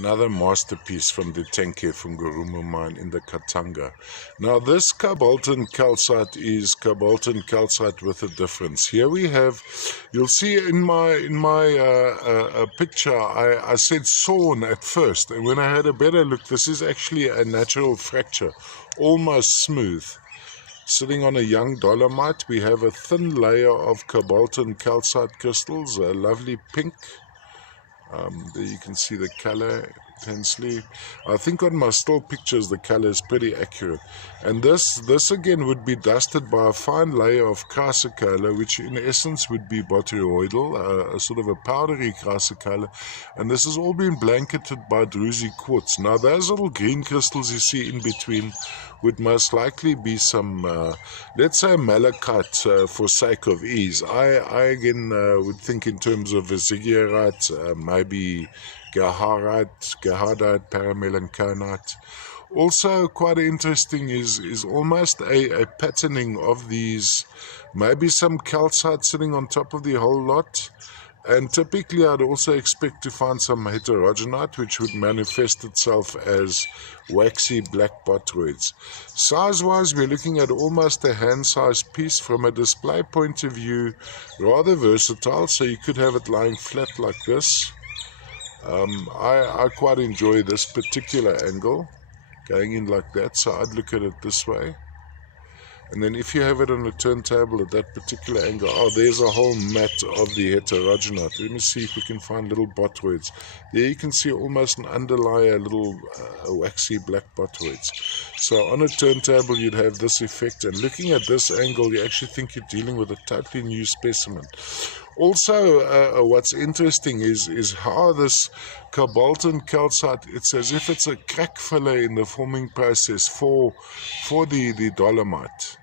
Another masterpiece from the Tenke Fungurumu mine in the Katanga. Now this Cabalton calcite is Cabalton calcite with a difference. Here we have, you'll see in my picture, I said sawn at first, and when I had a better look, this is actually a natural fracture, almost smooth. Sitting on a young dolomite, we have a thin layer of Cabalton calcite crystals, a lovely pink. There you can see the color intensely. I think on my still pictures the color is pretty accurate. And this again would be dusted by a fine layer of chrysocolla, which in essence would be botryoidal, a sort of a powdery chrysocolla. And this has all been blanketed by druzy quartz. Now those little green crystals you see in between would most likely be some, let's say, malachite for sake of ease. I again would think in terms of ziggurat, maybe gahardite, paramelanconite. Also quite interesting is almost a patterning of these, maybe some calcite sitting on top of the whole lot. And typically I'd also expect to find some heterogenite, which would manifest itself as waxy black botroids. Size-wise, we're looking at almost a hand-sized piece. From a display point of view, rather versatile, so you could have it lying flat like this. I quite enjoy this particular angle, going in like that, so I'd look at it this way. And then if you have it on a turntable at that particular angle, oh, there's a whole mat of the heterogenite. Let me see if we can find little botroids. There you can see almost an underlayer, little waxy black botroids. So on a turntable you'd have this effect, and looking at this angle you actually think you're dealing with a totally new specimen. Also, what's interesting is how this Cabalton calcite, it's as if it's a crack filler in the forming process for the dolomite.